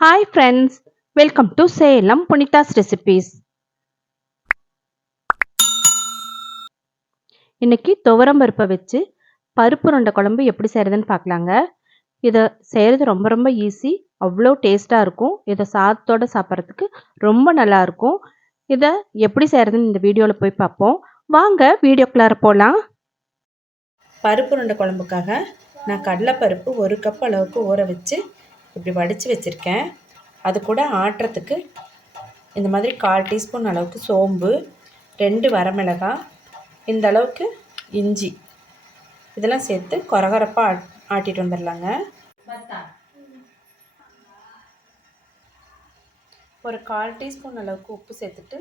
Hi friends welcome to Salem Punitha's recipes இன்னைக்கு துவரம் பருப்பை வச்சு பருப்பு உருண்டை குழம்பு எப்படி செய்கிறதுன்னு பார்க்கலாங்க. இதை செய்கிறது ரொம்ப ரொம்ப ஈஸி அவ்வளோ டேஸ்ட்டாக இருக்கும். இதை சாதத்தோடு சாப்பிட்றதுக்கு ரொம்ப நல்லா இருக்கும். இதை எப்படி செய்கிறதுன்னு இந்த வீடியோவில் போய் பார்ப்போம். வாங்க வீடியோக்குள்ளார போகலாம் பருப்பு உருண்டை குழம்புக்காக நான் கடலைப்பருப்பு ஒரு கப் அளவுக்கு ஊற வச்சு இப்படி வடித்து வச்சுருக்கேன். அது கூட ஆட்டுறதுக்கு இந்த மாதிரி கால் டீஸ்பூன் அளவுக்கு சோம்பு ரெண்டு வரமிளகாய் இந்த அளவுக்கு இஞ்சி. இதெல்லாம் சேர்த்து கொரகரப்பாக ஆட் ஆட்டிட்டு வந்துடலாங்க. ஒரு கால் டீஸ்பூன் அளவுக்கு உப்பு சேர்த்துட்டு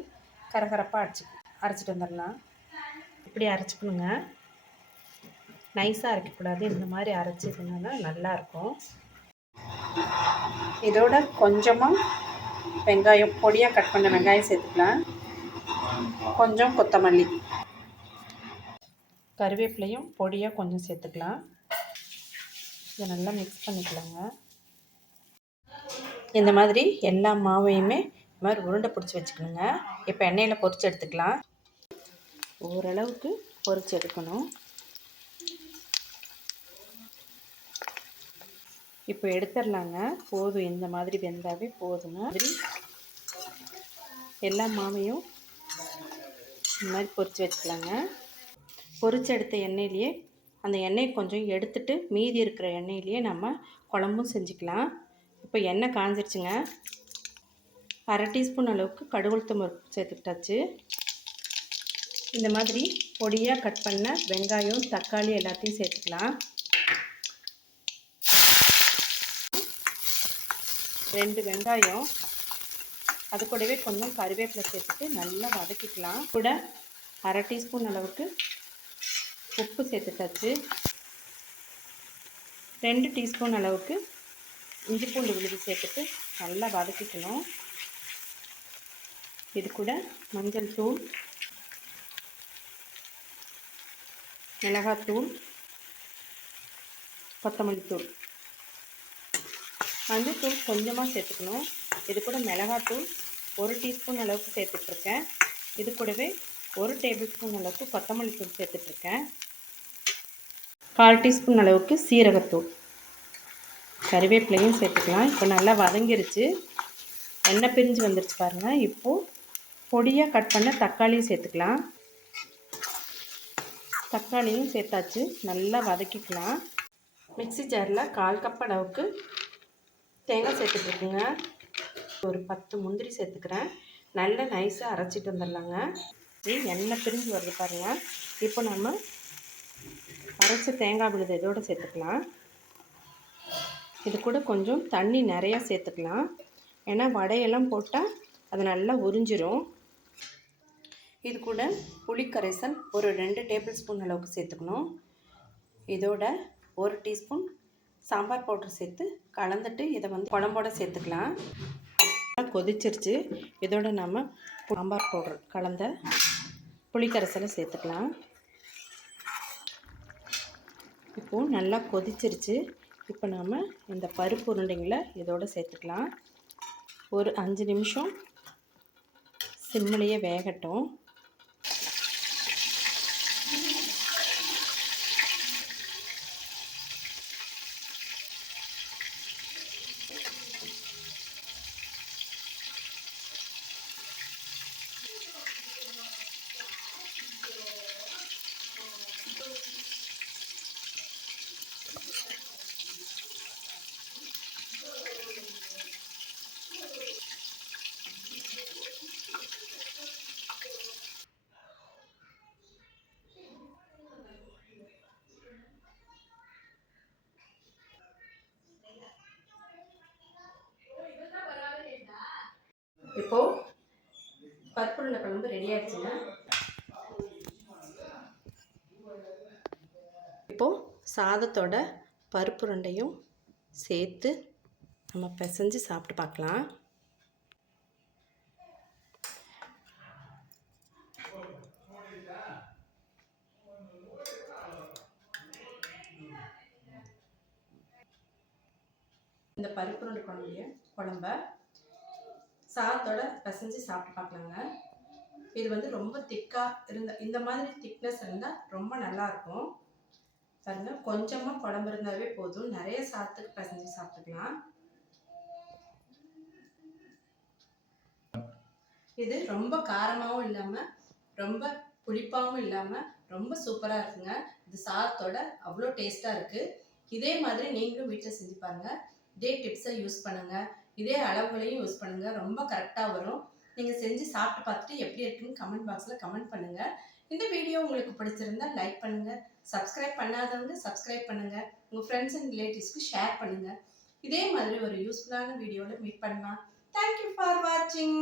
கரகரப்பாக அரைச்சி அரைச்சிட்டு வந்துடலாம். இப்படி அரைச்சிக்கணுங்க. நைஸாக அரைக்கக்கூடாது. இந்த மாதிரி அரைச்சிக்கணுன்னா நல்லாயிருக்கும் இதோட கொஞ்சமாக வெங்காயம் பொடியாக கட் பண்ண வெங்காயம் சேர்த்துக்கலாம். கொஞ்சம் கொத்தமல்லி. கருவேப்பிலையும் பொடியாக கொஞ்சம் சேர்த்துக்கலாம். இதை நல்லா மிக்ஸ் பண்ணிக்கலாங்க. இந்த மாதிரி எல்லா மாவையுமே இது மாதிரி உருண்டை பிடிச்சி வச்சுக்கணுங்க. இப்போ எண்ணெயில் பொரிச்சு எடுத்துக்கலாம். ஓரளவுக்கு பொரிச்சு எடுக்கணும். இப்போ எடுத்துடலாங்க. போதும் இந்த மாதிரி வெந்தாவே போதுங்க. மாதிரி எல்லா மாவையும் இந்த மாதிரி பொறிச்சு வச்சுக்கலாங்க. பொறிச்சு எடுத்த எண்ணெயிலேயே அந்த எண்ணெய் கொஞ்சம் எடுத்துட்டு மீதி இருக்கிற எண்ணெயிலேயே நம்ம குழம்பும் செஞ்சுக்கலாம். இப்போ எண்ணெய் காஞ்சிருச்சுங்க. அரை டீஸ்பூன் அளவுக்கு கடுகுளுத்தம் சேர்த்துக்கிட்டாச்சு. இந்த மாதிரி பொடியாக கட் பண்ண வெங்காயம் தக்காளி எல்லாத்தையும் சேர்த்துக்கலாம். ரெண்டு வெங்காயம் அது கூடவே கொஞ்சம் கருவேப்பிலை சேர்த்துட்டு நல்லா வதக்கிக்கலாம். கூட அரை டீஸ்பூன் அளவுக்கு உப்பு சேர்த்துட்டாச்சு. ரெண்டு டீஸ்பூன் அளவுக்கு இஞ்சி பூண்டு விழுது சேர்த்துட்டு நல்லா வதக்கிக்கணும். இது கூட மஞ்சள் தூள் மிளகாத்தூள் கொத்தமல்லி தூள். மஞ்சத்தூள் கொஞ்சமாக சேர்த்துக்கணும். இது கூட மிளகாத்தூள் ஒரு டீஸ்பூன் அளவுக்கு சேர்த்துட்ருக்கேன். இது கூடவே ஒரு டேபிள் ஸ்பூன் அளவுக்கு கொத்தமல்லி தூள் சேர்த்துட்ருக்கேன். கால் டீஸ்பூன் அளவுக்கு சீரகத்தூள். கருவேப்பிலையும் சேர்த்துக்கலாம். இப்போ நல்லா வதங்கிருச்சு. எண்ணெய் பிரிஞ்சு வந்துருச்சு பாருங்கள் இப்போது பொடியாக கட் பண்ண தக்காளியும் சேர்த்துக்கலாம். தக்காளியும் சேர்த்தாச்சு. நல்லா வதக்கிக்கலாம். மிக்சி ஜாரில் கால் கப் அளவுக்கு தேங்காய் சேர்த்துட்ருக்குங்க. ஒரு பத்து முந்திரி சேர்த்துக்கிறேன். நல்லா நைஸாக அரைச்சிட்டு வந்துடலாங்க. எண்ணெய் பிரிஞ்சு வருது பாருங்கள் இப்போ நம்ம அரைச்ச தேங்காய் விழுது இதோடு சேர்த்துக்கலாம். இது கூட கொஞ்சம் தண்ணி நிறையா சேர்த்துக்கலாம். ஏன்னா வடையெல்லாம் போட்டால் அது நல்லா உறிஞ்சிரும். இது கூட புளிக்கரைசல் ஒரு ரெண்டு டேபிள் ஸ்பூன் அளவுக்கு சேர்த்துக்கணும். இதோட ஒரு டீஸ்பூன் சாம்பார் பவுடர் சேர்த்து கலந்துட்டு இதை வந்து குழம்போட சேர்த்துக்கலாம். கொதிச்சிருச்சு. இதோட நம்ம சாம்பார் பவுடர் கலந்த புளிக்கரைசலை சேர்த்துக்கலாம். இப்போது நல்லா கொதிச்சிருச்சு. இப்போ நாம் இந்த பருப்பு உருண்டைங்களை இதோடு சேர்த்துக்கலாம். ஒரு அஞ்சு நிமிஷம் சிம்மிலேயே வேகட்டும். பருப்புருண்டை குழம்பு ரெடி ஆயிடுச்சுங்க. இப்போது சாதத்தோட பருப்புருண்டையும் சேர்த்து நம்ம பிசைஞ்சு சாப்பிட்டு பார்க்கலாம். இந்த பருப்பு ரெண்டு குழம்பைய குழம்ப சாதத்தோட பிசைஞ்சு சாப்பிட்டு பார்க்கலாங்க. இது வந்து ரொம்ப திக்காக இருந்த இந்த மாதிரி திக்னஸ் இருந்தால் ரொம்ப நல்லா இருக்கும் பாருங்க கொஞ்சமாக குழம்பு இருந்தாவே போதும். நிறைய சாதத்துக்கு பிசைஞ்சு சாப்பிட்டுக்கலாம். இது ரொம்ப காரமாகவும் இல்லாமல் ரொம்ப புளிப்பாகவும் இல்லாமல் ரொம்ப சூப்பராக இருக்குங்க. இது சாதத்தோட அவ்வளோ டேஸ்ட்டாக இருக்குது இதே மாதிரி நீங்களும் வீட்டில் செஞ்சு பாருங்கள் இதே டிப்ஸை யூஸ் பண்ணுங்கள் இதே அளவுகளையும் யூஸ் பண்ணுங்கள் ரொம்ப கரெக்டாக வரும். நீங்கள் செஞ்சு சாப்பிட்டு பார்த்துட்டு எப்படி இருக்குன்னு கமெண்ட் பாக்ஸில் கமெண்ட் பண்ணுங்கள் இந்த வீடியோ உங்களுக்கு பிடிச்சிருந்தா லைக் பண்ணுங்கள் சப்ஸ்கிரைப் பண்ணாதவங்க சப்ஸ்கிரைப் பண்ணுங்கள் உங்கள் ஃப்ரெண்ட்ஸ் அண்ட் ரிலேட்டிவ்ஸ்க்கு ஷேர் பண்ணுங்கள் இதே மாதிரி ஒரு யூஸ்ஃபுல்லான வீடியோவில் மீட் பண்ணலாம். தேங்க்யூ ஃபார் வாட்சிங்